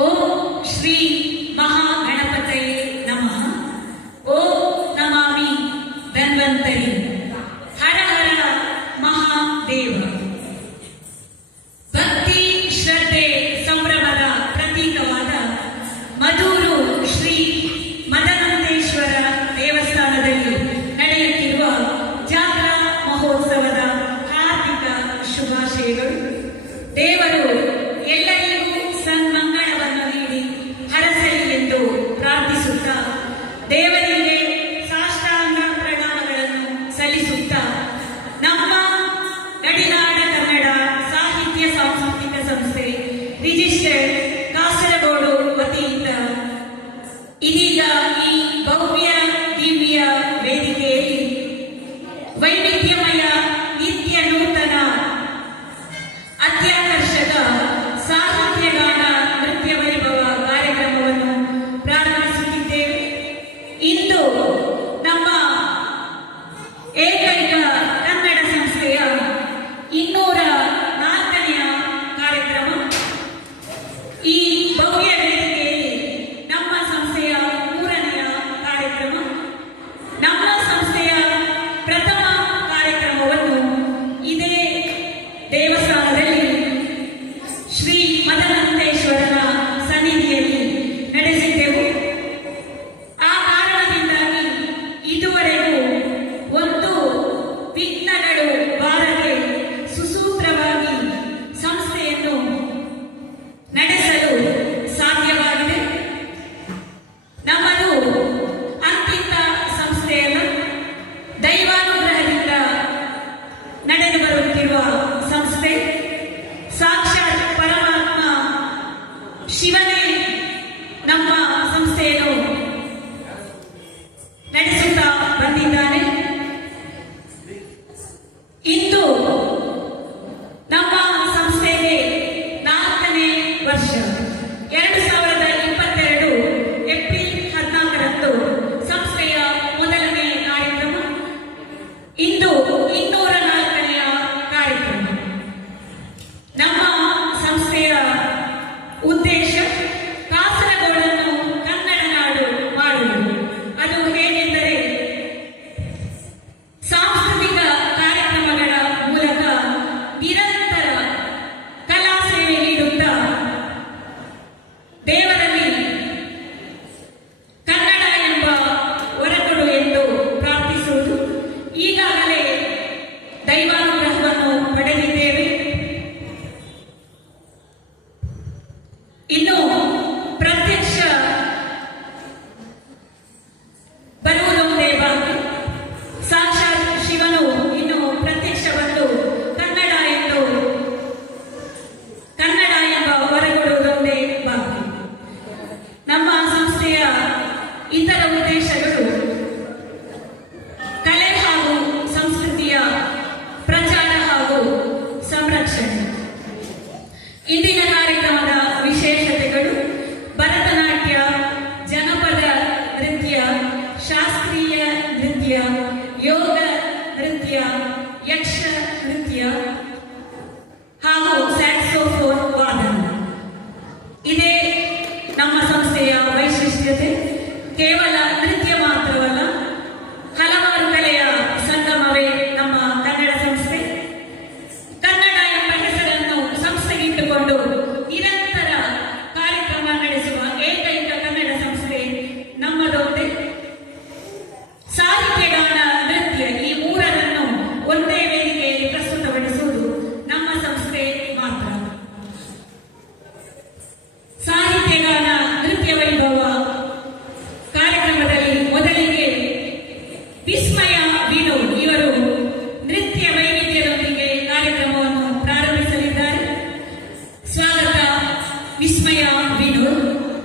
ಓಂ ಶ್ರೀ ಮಹಾಗಣಪತಯೇ ನಮಃ. ಓಂ ನಮಾಮಿ ಧನ್ವಂತರಿ. ಹರ ಹರ ಮಹಾದೇವ. ಭಕ್ತಿ ಶ್ರದ್ಧೆ ಸಂಭ್ರಮದ ಪ್ರತೀಕವಾದ ಮಧೂರು ಶ್ರೀ ಮದನಂತೇಶ್ವರ ದೇವಸ್ಥಾನದಲ್ಲಿ ನಡೆಯುತ್ತಿರುವ ಜಾತ್ರಾ ಮಹೋತ್ಸವದ ಹಾರ್ದಿಕ ಶುಭಾಶಯಗಳು. ದೇವರು ಎಲ್ಲರಿಗೂ ಸನ್ಮಂಗಳವನ್ನು ನೀಡಿ ಹರಸಲಿ ಎಂದು ಪ್ರಾರ್ಥಿಸುತ್ತಾ, ದೇವರಿಗೆ ಸಾಷ್ಟಾಂಗ ಪ್ರಣಾಮಗಳನ್ನು ಸಲ್ಲಿಸುತ್ತಾ, ನಮ್ಮ ಗಡಿನಾಡ ಕನ್ನಡ ಸಾಹಿತ್ಯ ಸಾಂಸ್ಕೃತಿಕ ಸಂಸ್ಥೆ ರಿಜಿಸ್ಟರ್ಡ್ ಕಾಸರಗೋಡು ವತಿಯಿಂದ ಇದೀಗ ಈ ಭವ್ಯ ದಿವ್ಯ ವೇದಿಕೆಯಲ್ಲಿ ವೈವಿಧ್ಯಮಯ ನಿತ್ಯ ನೂತನ ಅತ್ಯಾಕರ್ಷಕ ಸಾಹಿತ್ಯಗಾನ ನೃತ್ಯ ವೈಭವ ಕಾರ್ಯಕ್ರಮವನ್ನು ಪ್ರಾರಂಭಿಸುತ್ತಿದ್ದೇವೆ. ಇಂದು ನಮ್ಮ ಏಕೈಕ ಕನ್ನಡ ಸಂಸ್ಥೆಯ 204ನೆಯ ಕಾರ್ಯಕ್ರಮ. ಈ ಭವ್ಯ ವೇದಿಕೆಯಲ್ಲಿ ನಮ್ಮ ಸಂಸ್ಥೆಯ 3ನೆಯ ಕಾರ್ಯಕ್ರಮ. ನಮ್ಮ ಸಂಸ್ಥೆಯ ಪ್ರಥಮ ಕಾರ್ಯಕ್ರಮವನ್ನು ಇದೇ ದೇವಸ್ಥಾನದಲ್ಲಿ ಶ್ರೀ ಮದನಂತೇಶ್ವರನ ಸನ್ನಿಧಿಯಲ್ಲಿ ನಡೆಸಿದ್ದೆವು. ಆ ಕಾರಣದಿಂದಾಗಿ ಇದುವರೆಗೂ ಒಂದು ವಿಘ್ನಗಳು ಬಾರದೆ ಸುಸೂತ್ರವಾಗಿ ಸಂಸ್ಥೆಯನ್ನು ನಡೆಸಲು ಸಾಧ್ಯವಾಗಿದೆ. ನಮ್ಮದು ಅಂತಿಂತ ಸಂಸ್ಥೆಯಲ್ಲ, ದೈವಾನುಗ್ರಹದಿಂದ ನಡೆದು ಬರುತ್ತಿರುವ ಸಂಸ್ಥೆ. ಸಾಕ್ಷಾತ್ ಪರಮಾತ್ಮ ಶಿವನೇ ನಮ್ಮ ಸಂಸ್ಥೆಯನ್ನು ನಡೆಸುತ್ತಾ ಬಂದಿದ್ದಾನೆ. ಇಂದು ನಮ್ಮ ಸಂಸ್ಥೆಗೆ 4ನೇ ವರ್ಷ. 2022 ಏಪ್ರಿಲ್ 14ರಂದು ಸಂಸ್ಥೆಯ ಮೊದಲನೇ ಕಾರ್ಯಕ್ರಮ. ಇಂದು 204ನೆಯ ಕಾರ್ಯಕ್ರಮ. ನಮ್ಮ ಸಂಸ್ಥೆಯ ಉದ್ದೇಶ ಕಾಸರಗೋಡನ್ನು ಕನ್ನಡ ನಾಡು ಮಾಡುವುದು. ಅದು ಹೇಗೆಂದರೆ, ಸಾಂಸ್ಕೃತಿಕ ಕಾರ್ಯಕ್ರಮಗಳ ಮೂಲಕ ನಿರಂತರ ಕಲಾ ಸೇವೆ ನೀಡುತ್ತಾ ದೇವರಲ್ಲಿ ಕನ್ನಡ ಎಂಬ ವರಕೊಡು ಎಂದು ಪ್ರಾರ್ಥಿಸುವುದು. ಈಗಾಗಲೇ ದೈವಾನುಗ್ರಹವನ್ನು ಪಡೆದಿದ್ದೇವೆ. ಇನ್ನು